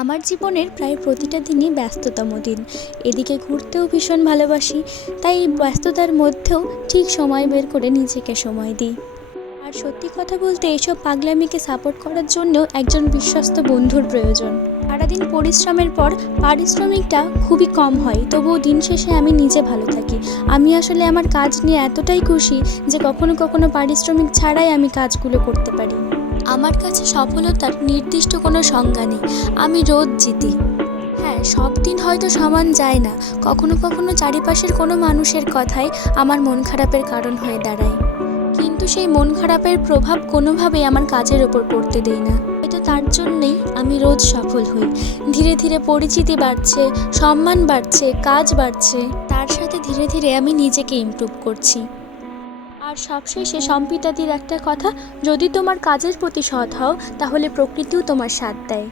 আমার জীবনের প্রায় প্রতিটা দিনই ব্যস্ততম দিন। এদিকে ঘুরতেও ভীষণ ভালোবাসি, তাই এই ব্যস্ততার মধ্যেও ঠিক সময় বের করে নিজেকে সময় দিই। আর সত্যি কথা বলতে এইসব পাগলামিকে সাপোর্ট করার জন্যও একজন বিশ্বস্ত বন্ধুর প্রয়োজন। সারাদিন পরিশ্রমের পর পারিশ্রমিকটা খুবই কম হয়, তবুও দিন শেষে আমি নিজে ভালো থাকি। আমি আসলে আমার কাজ নিয়ে এতটাই খুশি যে কখনো কখনো পারিশ্রমিক ছাড়াই আমি কাজগুলো করতে পারি। আমার কাছে সফলতার নির্দিষ্ট কোনো সংজ্ঞা নেই। আমি রোজ জিতি। হ্যাঁ, সব দিন হয়তো সমান যায় না। কখনো কখনো চারিপাশের কোনো মানুষের কথাই আমার মন খারাপের কারণ হয়ে দাঁড়ায়, কিন্তু সেই মন খারাপের প্রভাব কোনোভাবেই আমার কাজের ওপর পড়তে দেই না। হয়তো তার জন্যেই আমি রোজ সফল হই। ধীরে ধীরে পরিচিতি বাড়ছে, সম্মান বাড়ছে, কাজ বাড়ছে, তার সাথে ধীরে ধীরে আমি নিজেকে ইমপ্রুভ করছি। আর সবশেষে সম্পিতাদির একটা কথা, যদি তোমার কাজের প্রতি সৎ হও তাহলে প্রকৃতিও তোমার সাথ দেয়।